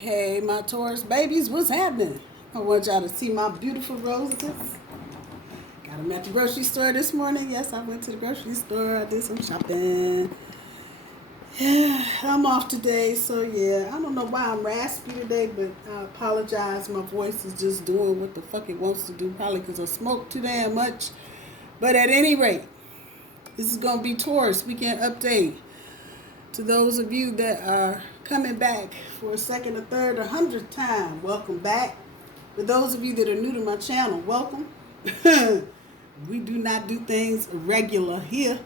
Hey, my Taurus babies, what's happening? I want y'all to see my beautiful roses. Got them at the grocery store this morning. Yes, I went to the grocery store. I did some shopping. Yeah, I'm off today, so yeah. I don't know why I'm raspy today, but I apologize. My voice is just doing what the fuck it wants to do, probably because I smoked too damn much. But at any rate, this is going to be Taurus Weekend Update. To those of you that are coming back for a second, a third, 100th time, welcome back. For those of you that are new to my channel, welcome. We do not do things irregular here.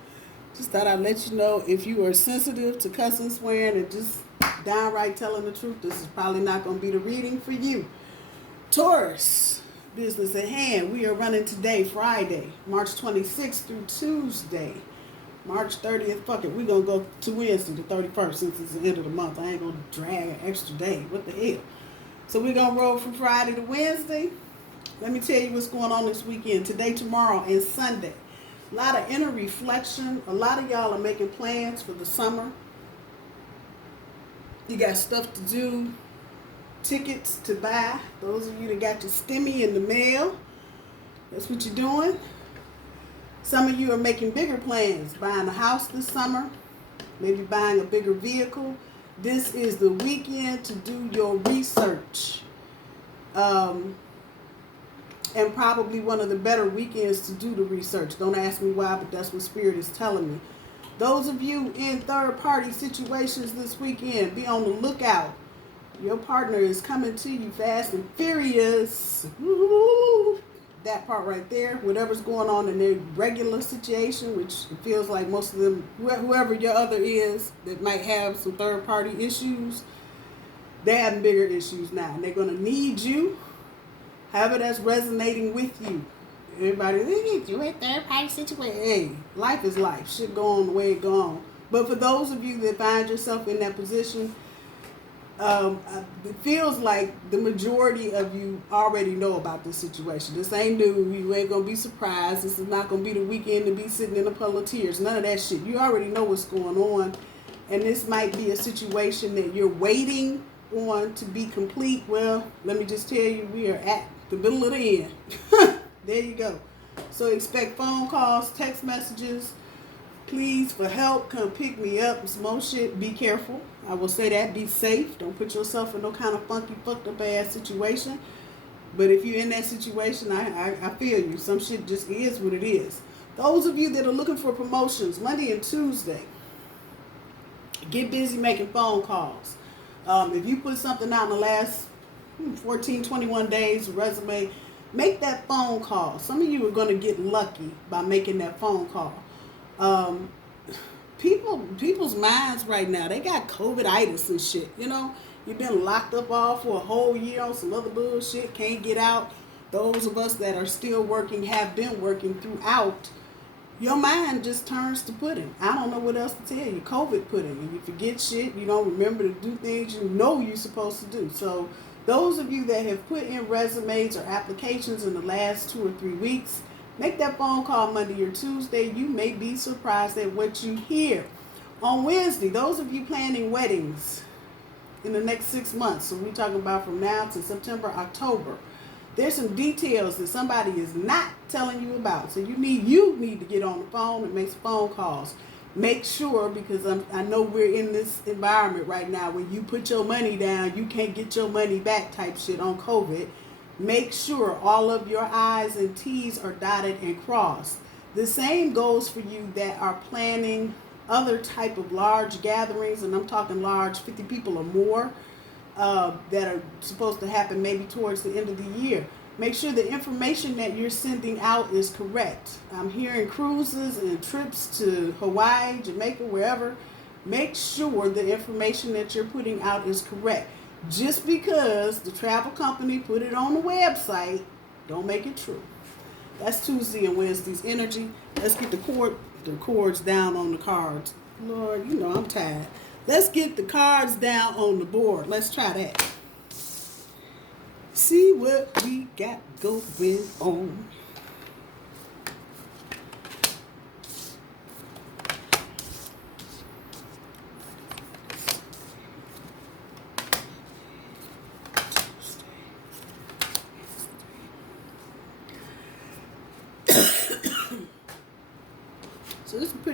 Just thought I'd let you know if you are sensitive to cussing, swearing, and just downright telling the truth, this is probably not going to be the reading for you. Taurus, business at hand. We are running today, Friday, March 26th through Tuesday, March 30th. Fuck it, we're going to go to Wednesday, the 31st, since it's the end of the month. I ain't going to drag an extra day. What the hell? So we're going to roll from Friday to Wednesday. Let me tell you what's going on this weekend. Today, tomorrow, and Sunday. A lot of inner reflection. A lot of y'all are making plans for the summer. You got stuff to do, tickets to buy. Those of you that got your stimmy in the mail, that's what you're doing. Some of you are making bigger plans, buying a house this summer, maybe buying a bigger vehicle. This is the weekend to do your research. And probably one of the better weekends to do the research. Don't ask me why, but that's what Spirit is telling me. Those of you in third-party situations this weekend, be on the lookout. Your partner is coming to you fast and furious. Woo-hoo. That part right there. Whatever's going on in their regular situation, which feels like most of them, whoever your other is, that might have some third-party issues, they're having bigger issues now. And they're going to need you. However that's resonating with you. Everybody, they need you in third-party situation. Hey, life is life. Shit go on the way it go on. But for those of you that find yourself in that position, it feels like the majority of you already know about this situation. This ain't new. You ain't going to be surprised. This is not going to be the weekend to be sitting in a puddle of tears. None of that shit. You already know what's going on. And this might be a situation that you're waiting on to be complete. Well, let me just tell you, we are at the middle of the end. There you go. So expect phone calls, text messages. Please, for help, come pick me up. Some more shit. Be careful. I will say that. Be safe. Don't put yourself in no kind of funky, fucked up ass situation. But if you're in that situation, I feel you. Some shit just is what it is. Those of you that are looking for promotions, Monday and Tuesday, get busy making phone calls. If you put something out in the last 14, 21 days, resume, make that phone call. Some of you are going to get lucky by making that phone call. People's minds right now, they got COVID-itis and shit. You know, you've been locked up all for a whole year on some other bullshit, can't get out. Those of us that are still working, have been working throughout, your mind just turns to pudding. I don't know what else to tell you. COVID pudding. And you forget shit. You don't remember to do things you know you're supposed to do. So those of you that have put in resumes or applications in the last 2 or 3 weeks, make that phone call Monday or Tuesday. You may be surprised at what you hear. On Wednesday, those of you planning weddings in the next 6 months, so we're talking about from now to September, October, there's some details that somebody is not telling you about. So you need to get on the phone and make some phone calls. Make sure, because I know we're in this environment right now where you put your money down, you can't get your money back type shit on COVID. Make sure all of your I's and T's are dotted and crossed. The same goes for you that are planning other type of large gatherings, and I'm talking large, 50 people or more, that are supposed to happen maybe towards the end of the year. Make sure the information that you're sending out is correct. I'm hearing cruises and trips to Hawaii, Jamaica, wherever. Make sure the information that you're putting out is correct. Just because the travel company put it on the website, don't make it true. That's Tuesday and Wednesday's energy. Let's get the chords down on the cards. Lord, you know I'm tired. Let's get the cards down on the board. Let's try that. See what we got going on.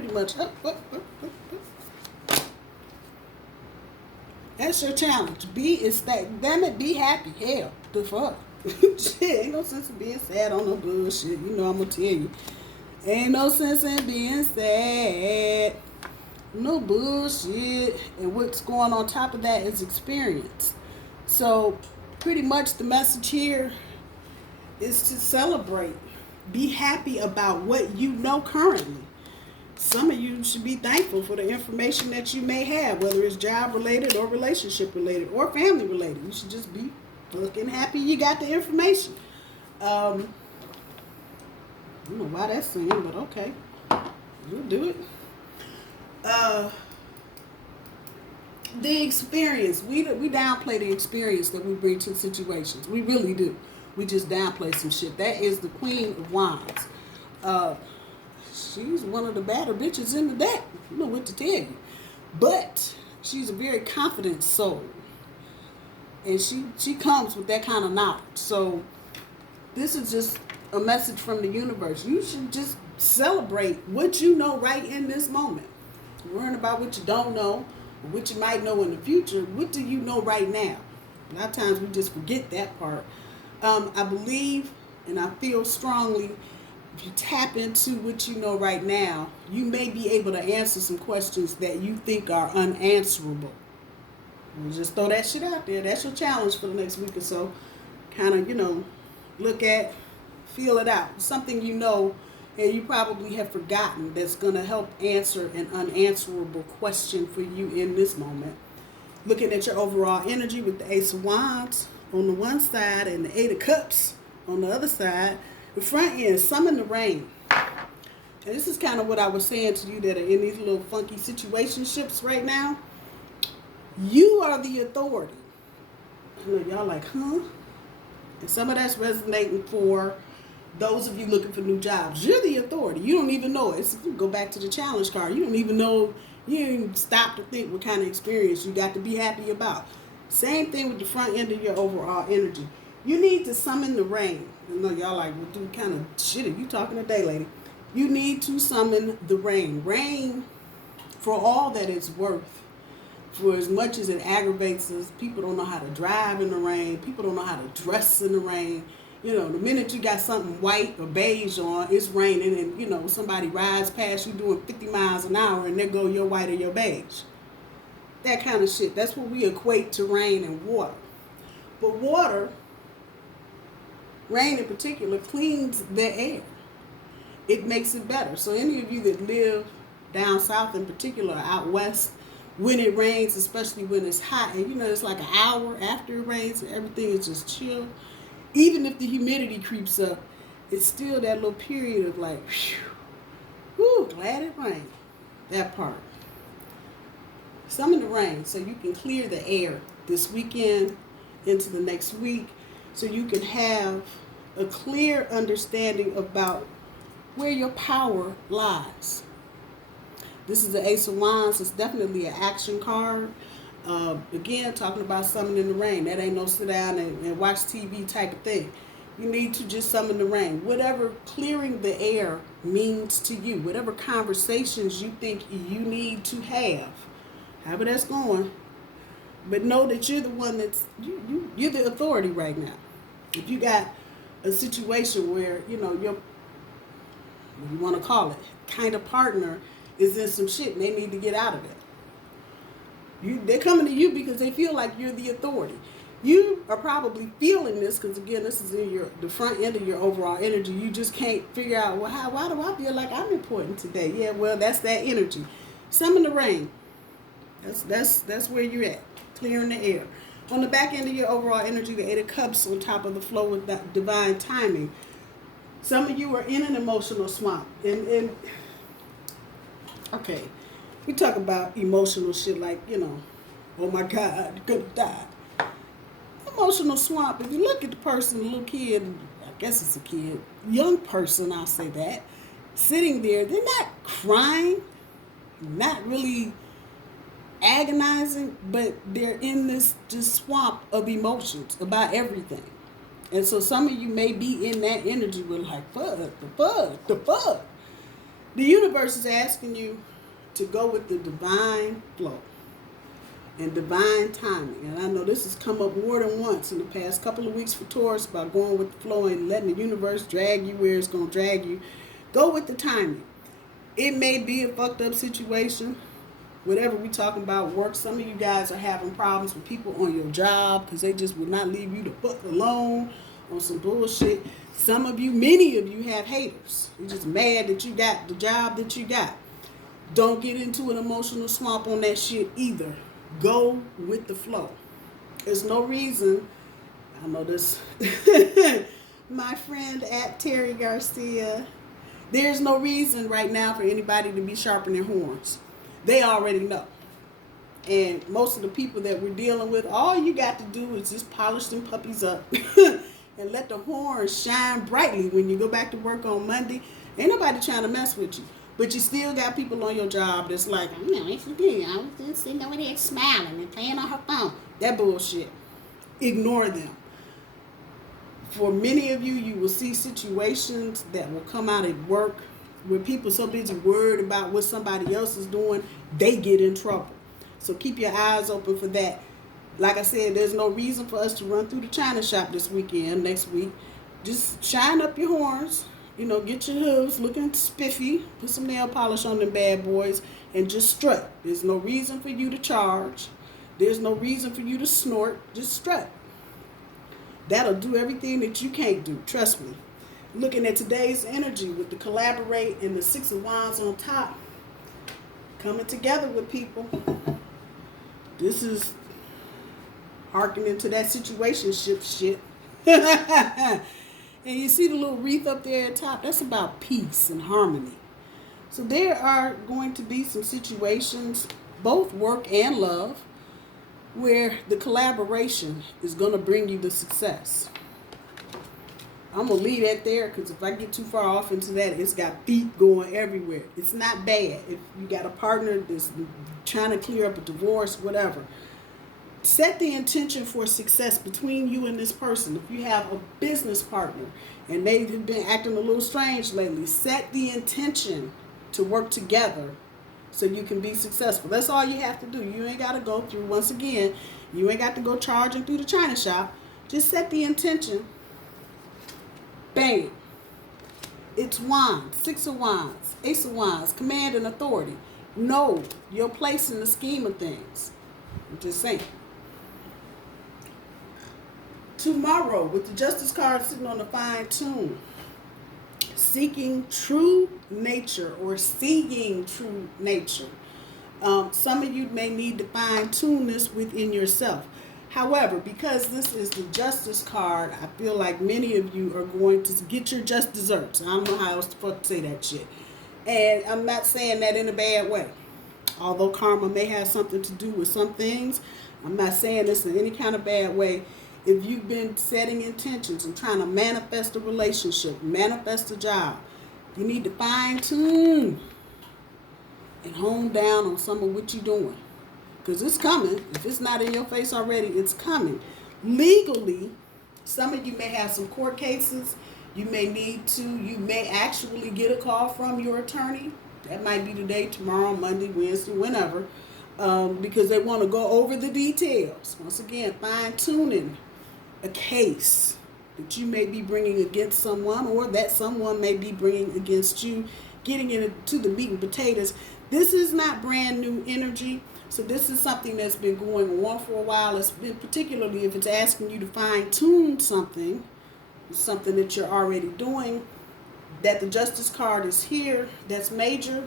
pretty much That's your challenge. Damn it, be happy. Hell, the fuck. Shit, ain't no sense in being sad on no bullshit. You know I'm gonna tell you. Ain't no sense in being sad. No bullshit. And what's going on top of that is experience. So pretty much the message here is to celebrate. Be happy about what you know currently. Some of you should be thankful for the information that you may have, whether it's job related or relationship related or family related. You should just be fucking happy you got the information. I don't know why that's saying, but okay. You'll do it. The experience. We downplay the experience that we bring to situations. We really do. We just downplay some shit. That is the Queen of Wands. She's one of the badder bitches in the deck. I don't know what to tell you. But she's a very confident soul. And she comes with that kind of knowledge. So this is just a message from the universe. You should just celebrate what you know right in this moment. Worrying about what you don't know, or what you might know in the future. What do you know right now? A lot of times we just forget that part. I believe and I feel strongly, if you tap into what you know right now, you may be able to answer some questions that you think are unanswerable. We'll just throw that shit out there. That's your challenge for the next week or so. Kind of, look at, feel it out. Something you know and you probably have forgotten that's going to help answer an unanswerable question for you in this moment. Looking at your overall energy with the Ace of Wands on the one side and the Eight of Cups on the other side. The front end, summon the rain. And this is kind of what I was saying to you that are in these little funky situationships right now. You are the authority. I know y'all like, huh? And some of that's resonating for those of you looking for new jobs. You're the authority. You don't even know it. Go back to the challenge card. You don't even know. You didn't even stop to think what kind of experience you got to be happy about. Same thing with the front end of your overall energy. You need to summon the rain. I know y'all like, what kind of shit are you talking today, lady? You need to summon the rain. Rain, for all that it's worth, for as much as it aggravates us, people don't know how to drive in the rain. People don't know how to dress in the rain. The minute you got something white or beige on, it's raining and, somebody rides past you doing 50 miles an hour and there go your white or your beige. That kind of shit. That's what we equate to rain and water. But water, rain in particular, cleans the air. It makes it better. So any of you that live down south in particular, out west, when it rains, especially when it's hot, and it's like an hour after it rains and everything is just chill. Even if the humidity creeps up, it's still that little period of like, whew, glad it rained. That part. Summon the rain so you can clear the air this weekend into the next week, so you can have a clear understanding about where your power lies. This is the Ace of Wands. It's definitely an action card. Again, talking about summoning the rain. That ain't no sit down and watch TV type of thing. You need to just summon the rain. Whatever clearing the air means to you, whatever conversations you think you need to have, however that's going, but know that you're the one that's, you're the authority right now. If you got a situation where, your, what you want to call it, kind of partner is in some shit and they need to get out of it. They're coming to you because they feel like you're the authority. You are probably feeling this because, again, this is in the front end of your overall energy. You just can't figure out, well, why do I feel like I'm important today? Yeah, well, that's that energy. Summon the rain. That's where you're at, clearing the air. On the back end of your overall energy, the Eight of Cups on top of the flow with that divine timing. Some of you are in an emotional swamp. And okay. We talk about emotional shit like, oh my God, you could have died. Emotional swamp. If you look at the person, little kid, I guess it's a kid, young person, I'll say that, sitting there, they're not crying, not really agonizing, but they're in this just swamp of emotions about everything. And so some of you may be in that energy with like, fuck, the fuck. The universe is asking you to go with the divine flow and divine timing. And I know this has come up more than once in the past couple of weeks for Taurus about going with the flow and letting the universe drag you where it's going to drag you. Go with the timing. It may be a fucked up situation. Whatever we talking about, work. Some of you guys are having problems with people on your job because they just will not leave you the fuck alone on some bullshit. Some of you, many of you have haters. You're just mad that you got the job that you got. Don't get into an emotional swamp on that shit either. Go with the flow. There's no reason. I know this. My friend at Terry Garcia. There's no reason right now for anybody to be sharpening horns. They already know. And most of the people that we're dealing with, all you got to do is just polish them puppies up and let the horns shine brightly when you go back to work on Monday. Ain't nobody trying to mess with you. But you still got people on your job that's like, it's good. I was just sitting over there smiling and playing on her phone. That bullshit. Ignore them. For many of you, you will see situations that will come out at work where people so busy worried about what somebody else is doing, they get in trouble. So keep your eyes open for that. Like I said, there's no reason for us to run through the China shop this weekend, next week. Just shine up your horns. Get your hooves looking spiffy. Put some nail polish on them bad boys and just strut. There's no reason for you to charge. There's no reason for you to snort. Just strut. That'll do everything that you can't do. Trust me. Looking at today's energy with the collaborate and the 6 of Wands on top. Coming together with people. This is hearkening to that situationship shit. And you see the little wreath up there at top? That's about peace and harmony. So there are going to be some situations, both work and love, where the collaboration is going to bring you the success. I'm going to leave that there because if I get too far off into that, it's got feet going everywhere. It's not bad. If you got a partner that's trying to clear up a divorce, whatever, set the intention for success between you and this person. If you have a business partner and they've been acting a little strange lately, set the intention to work together so you can be successful. That's all you have to do. You ain't got to go through, once again, you ain't got to go charging through the China shop. Just set the intention. Bam. It's Wands, 6 of Wands, Ace of Wands, command and authority. Know your place in the scheme of things. I'm just saying. Tomorrow, with the Justice card sitting on the fine tune, seeking true nature or seeing true nature. Some of you may need to fine tune this within yourself. However, because this is the Justice card, I feel like many of you are going to get your just desserts. I don't know how else to say that shit. And I'm not saying that in a bad way. Although karma may have something to do with some things, I'm not saying this in any kind of bad way. If you've been setting intentions and trying to manifest a relationship, manifest a job, you need to fine tune and hone down on some of what you're doing. Because it's coming. If it's not in your face already, it's coming. Legally, some of you may have some court cases. You may actually get a call from your attorney. That might be today, tomorrow, Monday, Wednesday, whenever. Because they want to go over the details. Once again, fine-tuning a case that you may be bringing against someone or that someone may be bringing against you, getting into the meat and potatoes. This is not brand new energy. So this is something that's been going on for a while. It's been, particularly if it's asking you to fine-tune something that you're already doing, that the Justice card is here. That's major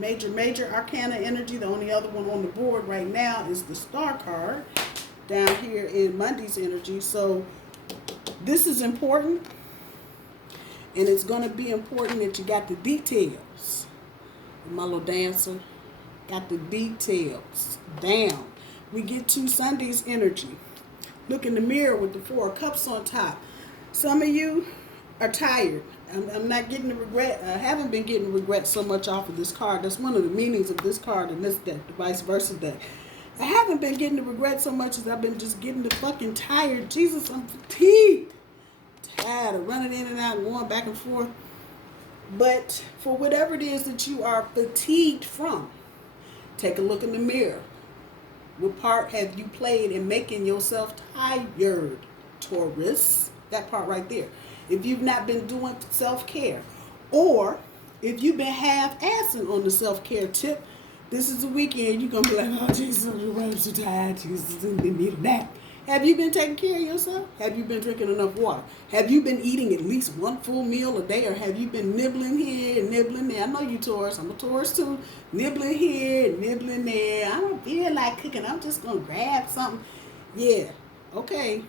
arcana energy. The only other one on the board right now is the Star card down here in Monday's energy. So this is important, and it's going to be important that you got the details. My little dancer got the details down. We get to Sunday's energy. Look in the mirror with the 4 of Cups on top. Some of you are tired. I'm not getting the regret. I haven't been getting regret so much off of this card. That's one of the meanings of this card in this deck, the VICEVERSA deck. I haven't been getting the regret so much as I've been just getting the fucking tired. Jesus, I'm fatigued. Tired of running in and out and going back and forth. But for whatever it is that you are fatigued from, take a look in the mirror. What part have you played in making yourself tired, Taurus? That part right there. If you've not been doing self-care, or if you've been half-assing on the self-care tip, this is the weekend, you're going to be like, oh, Jesus, I'm so tired. Jesus, I need a nap. Have you been taking care of yourself? Have you been drinking enough water? Have you been eating at least one full meal a day, or have you been nibbling here and nibbling there? I know you Taurus. I'm a Taurus too. Nibbling here and nibbling there. I don't feel like cooking. I'm just going to grab something. Yeah. Okay.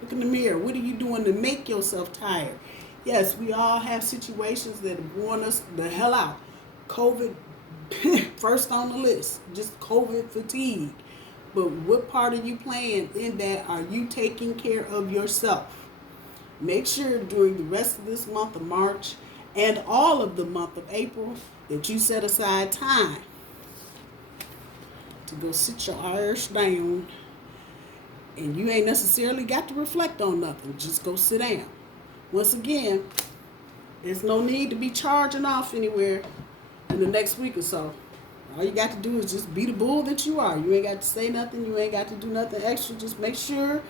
Look in the mirror. What are you doing to make yourself tired? Yes, we all have situations that have worn us the hell out. COVID, first on the list. Just COVID fatigue. But what part are you playing in that? Are you taking care of yourself? Make sure during the rest of this month of March and all of the month of April that you set aside time to go sit your Irish down. And you ain't necessarily got to reflect on nothing. Just go sit down. Once again, there's no need to be charging off anywhere in the next week or so. All you got to do is just be the bull that you are. You ain't got to say nothing. You ain't got to do nothing extra. Just make sure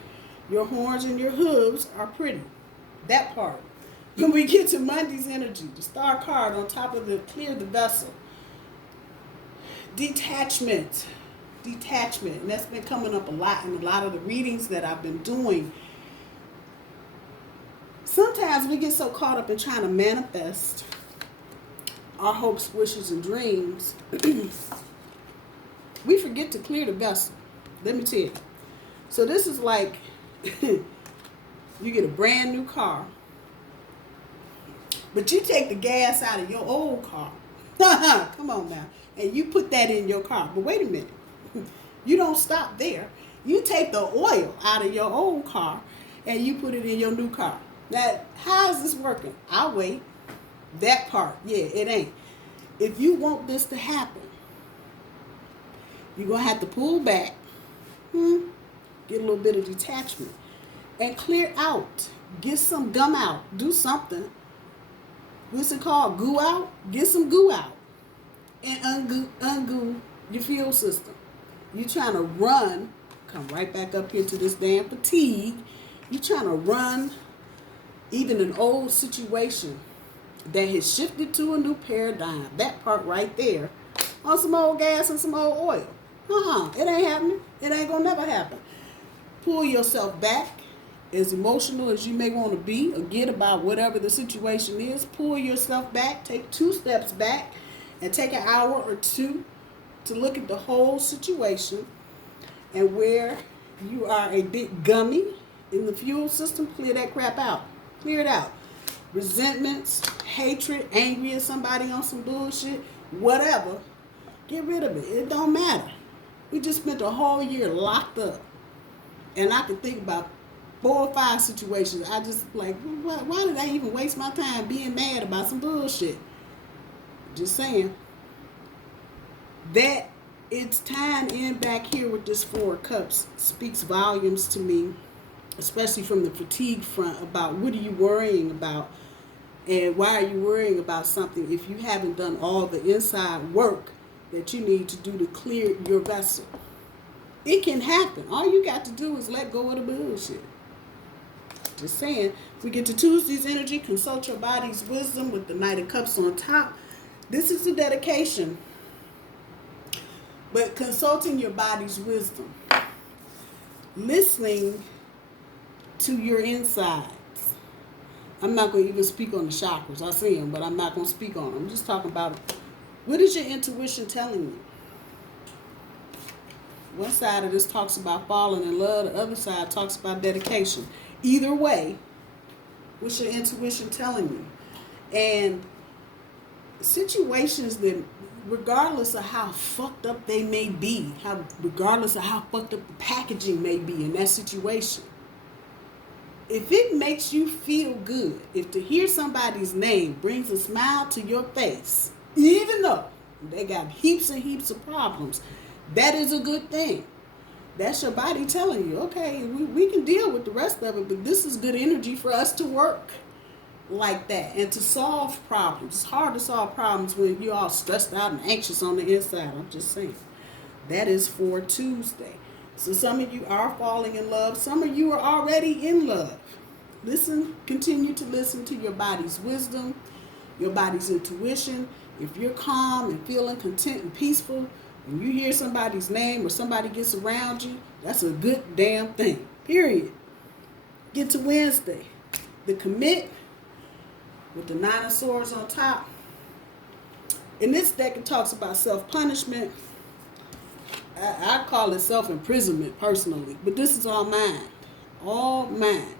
your horns and your hooves are pretty. That part. When we get to Monday's energy, the star card on top of the clear the vessel. Detachment. Detachment. And that's been coming up a lot in a lot of the readings that I've been doing. Sometimes we get so caught up in trying to manifest our hopes, wishes, and dreams, we forget to clear the vessel. Let me tell you. So this is like you get a brand new car, but you take the gas out of your old car. Come on now. And you put that in your car. But wait a minute. You don't stop there. You take the oil out of your old car and you put it in your new car. Now, how is this working? I'll wait. That part, yeah, it ain't. If you want this to happen, you're going to have to pull back, get a little bit of detachment, and clear out. Get some gum out. Do something. What's it called? Goo out? Get some goo out. And ungoo your fuel system. You trying to run, come right back up here to this damn fatigue. You trying to run even an old situation that has shifted to a new paradigm. That part right there on some old gas and some old oil. It ain't happening. It ain't gonna never happen. Pull yourself back. As emotional as you may want to be, or get about whatever the situation is, pull yourself back. Take 2 steps back and take an hour or 2 to look at the whole situation, and where you are a bit gummy in the fuel system, clear that crap out. Clear it out. Resentments, hatred, angry at somebody on some bullshit, whatever, get rid of it. It don't matter. We just spent a whole year locked up, and I can think about 4 or 5 situations. I just like, why did I even waste my time being mad about some bullshit? Just saying. That it's tying in back here with this 4 of Cups speaks volumes to me, especially from the fatigue front, about what are you worrying about, and why are you worrying about something if you haven't done all the inside work that you need to do to clear your vessel. It can happen. All you got to do is let go of the bullshit. Just saying. We get to Tuesday's energy. Consult your body's wisdom with the Knight of Cups on top. This is a dedication. But consulting your body's wisdom, listening to your insides. I'm not going to even speak on the chakras. I see them, but I'm not going to speak on them. I'm just talking about what is your intuition telling you? One side of this talks about falling in love. The other side talks about dedication. Either way, what's your intuition telling you? And situations that, regardless of how fucked up they may be, regardless of how fucked up the packaging may be in that situation, if it makes you feel good, if to hear somebody's name brings a smile to your face, even though they got heaps and heaps of problems, that is a good thing. That's your body telling you, okay, we can deal with the rest of it, but this is good energy for us to work. like that. And to solve problems, it's hard to solve problems when you're all stressed out and anxious on the inside. I'm just saying. That is for Tuesday. So some of you are falling in love. Some of you are already in love. Continue to listen to your body's wisdom, your body's intuition. If you're calm and feeling content and peaceful, when you hear somebody's name or somebody gets around you, that's a good damn thing. Period. Get to Wednesday. The commit with the 9 of swords on top. In this deck, it talks about self-punishment. I call it self-imprisonment personally, but this is all mind. All mind.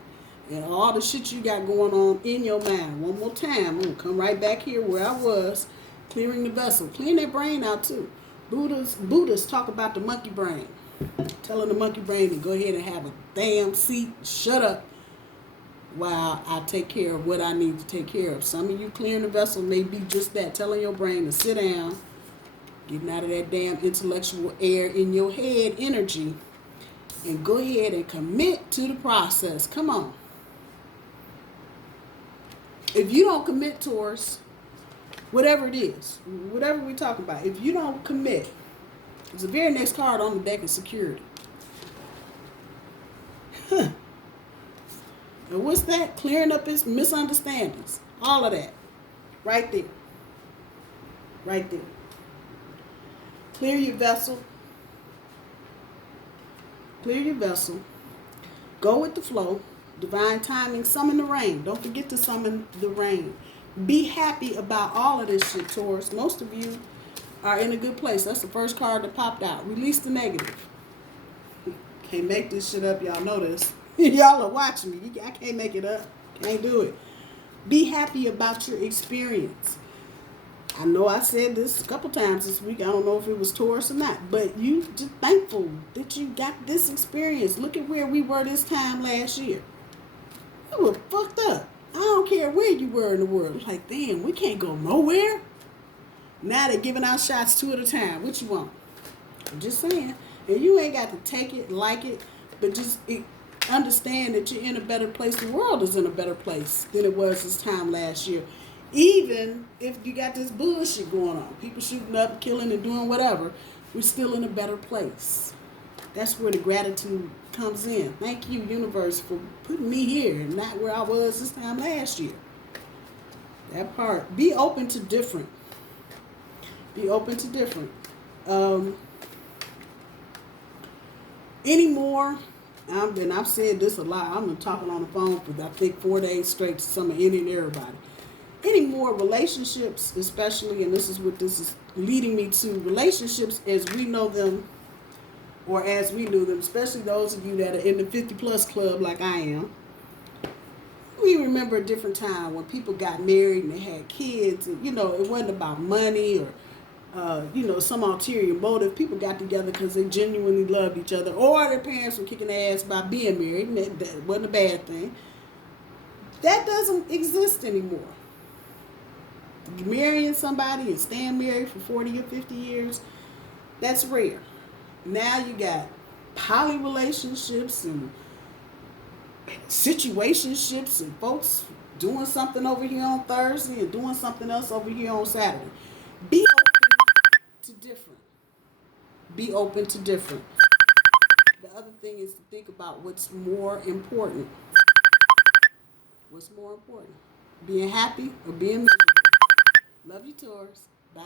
And all the shit you got going on in your mind. One more time, I'm going to come right back here where I was, clearing the vessel. Clean that brain out too. Buddhists talk about the monkey brain. Telling the monkey brain to go ahead and have a damn seat, shut up, while I take care of what I need to take care of. Some of you clearing the vessel may be just that, telling your brain to sit down, getting out of that damn intellectual air in your head energy, and go ahead and commit to the process. Come on. If you don't commit, Taurus, whatever it is, whatever we're talking about, if you don't commit, the very next card on the deck is security. And what's that? Clearing up his misunderstandings. All of that. Right there. Right there. Clear your vessel. Clear your vessel. Go with the flow. Divine timing. Summon the rain. Don't forget to summon the rain. Be happy about all of this shit, Taurus. Most of you are in a good place. That's the first card that popped out. Release the negative. Can't make this shit up. Y'all know this. Y'all are watching me. I can't make it up. Can't do it. Be happy about your experience. I know I said this a couple times this week. I don't know if it was Taurus or not. But you just thankful that you got this experience. Look at where we were this time last year. We were fucked up. I don't care where you were in the world. Like, damn, we can't go nowhere. Now they're giving out shots 2 at a time. What you want? I'm just saying. And you ain't got to take it, like it, but just understand that you're in a better place. The world is in a better place than it was this time last year. Even if you got this bullshit going on, people shooting up, killing, and doing whatever, we're still in a better place. That's where the gratitude comes in. Thank you, universe, for putting me here and not where I was this time last year. That part. Be open to different. Be open to different. Anymore, and I've said this a lot. I've been talking on the phone for I think 4 days straight to some of any and everybody. Any more relationships, especially, and this is what this is leading me to, relationships as we know them, or as we knew them, especially those of you that are in the 50 plus club like I am. We remember a different time when people got married and they had kids, and it wasn't about money or some ulterior motive. People got together because they genuinely loved each other, or their parents were kicking their ass by being married, and that wasn't a bad thing. That doesn't exist anymore. Marrying somebody and staying married for 40 or 50 years, that's rare. Now you got poly relationships and situationships and folks doing something over here on Thursday and doing something else over here on Saturday. Be open to different. Be open to different. The other thing is to think about what's more important. What's more important? Being happy or being miserable? Love you, Taurus. Bye.